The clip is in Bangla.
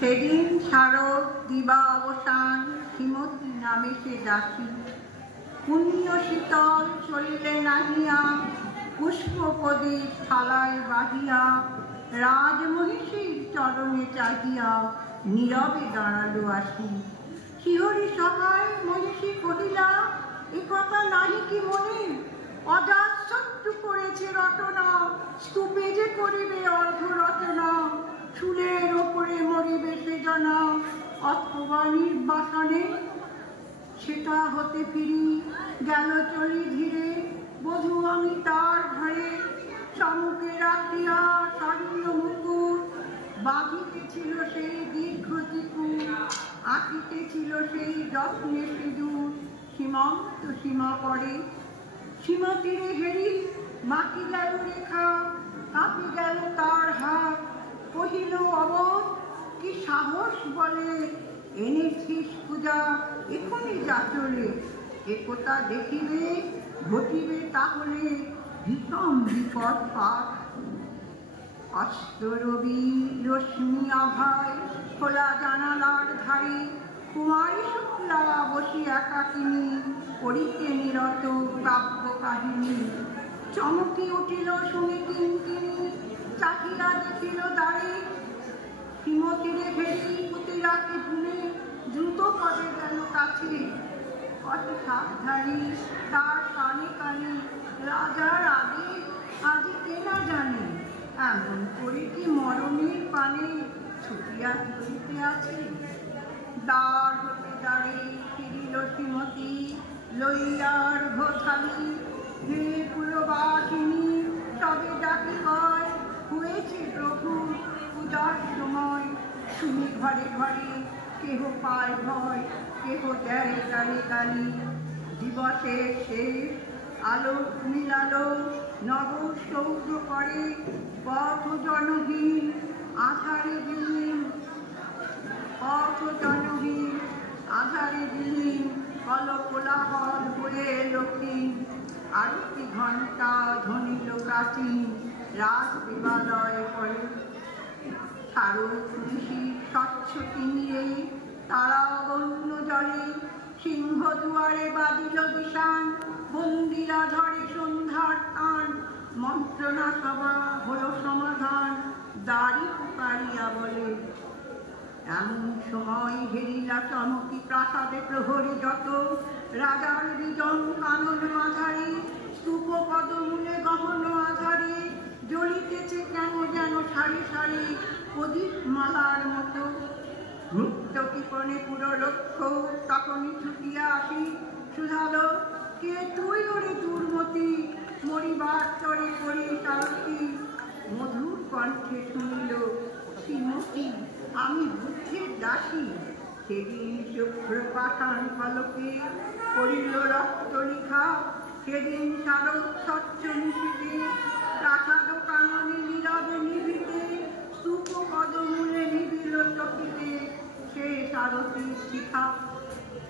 সেদিন শারদ দিবা অবসান শ্রীমতী নামে সে দাসী পুণ্য শীতল চলিলে নাহিয়া পুষ্পপদীপ থালায় বাহিয়া রাজমহিষীর চরণে চাহিয়া নীরবে দাঁড়ালো আসি। শিহরি সভায় মহিষী কহিলা, এ কথা নাহি কি মনে? অজাত শত্রু করেছে রটনা, স্তূপে যে করিবে অর্ধ রচনা, চুলের ওপরে মরিবে সে জনা, অথবা নির্বাসনে। সেটা হতে ফিরি গেল চলি ধীরে, বধূ আমি তার ঘরে, চমকে রাখিয়া স্বর্ণ মুকুট, বাঁধিতেছিল সেই দীর্ঘ চিকুট, আঁকিতেছিল সেই যত্নে সিঁদুর, সীমান্ত সীমা পড়ে। সীমা তীরে হেরি মাটি গেল রেখা, কাঁপি গেল তার হাত, কহিল অবধ কি সাহস বলে, এনেছিস পূজা এখনই যা চলে, একথা দেখিবে ঘটিবে তাহলে ভীষণ বিপদ পাঠ। অস্ত রবি রশ্মি আভায় খোলা জানালার ধারে, কুমারী শুক্লা বসি একাকিনী, পড়িতে নিরত কাব্য কাহিনী। চমকি উঠিল শুনে কিঙ্কিণী, চাহিয়া দেখিল দ্বারে, শ্রীমতীরে ঘেরি পুতিরাকে ভুলে দ্রুত পদে গেল কাছে। কত সাবধানী তার কানে কানে, রাজার আগে আজি কে না জানে, এমন করে কি মরণের পানে ছুটিয়া চলিতে আছে। দ্বার হতে দাঁড়ে ফিরিল শ্রীমতী, লইয়ার ঘোথালি, হে পুরবাসিনী সবে ডাকি কয়, হয়েছে প্রভু পূজার সময়। শুনি ঘরে ঘরে কেহ পায় ভয়, কেহ দেয় গালি গালি। দিবসের শেষ আলো মিলালো, নব সৌধ করে পথ জনহীন, আধারে বিলীন, পথ জনহীন আধারে বিলীন, কল কোলাহল হয়ে লক্ষীন। আরতি ঘণ্টা ধ্বনিল প্রাচীন, রাত দেবালয় পড়ে। শারদ ঋষি স্বচ্ছ তিমিরে, তারা অগণ্য জলে, সিংহ দুয়ারে বাজিল বিষাণ, বন্দিরা ধরে সন্ধ্যার টান। মন্ত্রণা সভা হল সমাধান, দাড়ি পুকারিয়া বলে। এমন সময় হেরিলা চমকি প্রাসাদে প্রহরী যত, রাজার বিজন কানন মাঝারে, স্তূপ পদমূলে গহন আধারে, জ্বলিতেছে কেন যেন সারি সারি প্রদীপ মালার মতো। মুক্ত কৃপণে পুরো লক্ষ্য তখনই ছুটিয়া আসি, শুধালো, কে তুই ওরে দুর্মতি, মরিবার তরে করি সারথি। মধুর কণ্ঠে শুনিল, শ্রীমতী আমি বুদ্ধের দাসী। সেদিন শুভ্র পাষাণ ফলকে করিল রক্ত লিখা, সেদিন শারদ স্বচ্ছ নিশীথে, প্রাসাদ কাননে নীরবে নিভৃতে, স্তূপ পদমূলে নিবিল চকিতে সে সারথীর শিখা।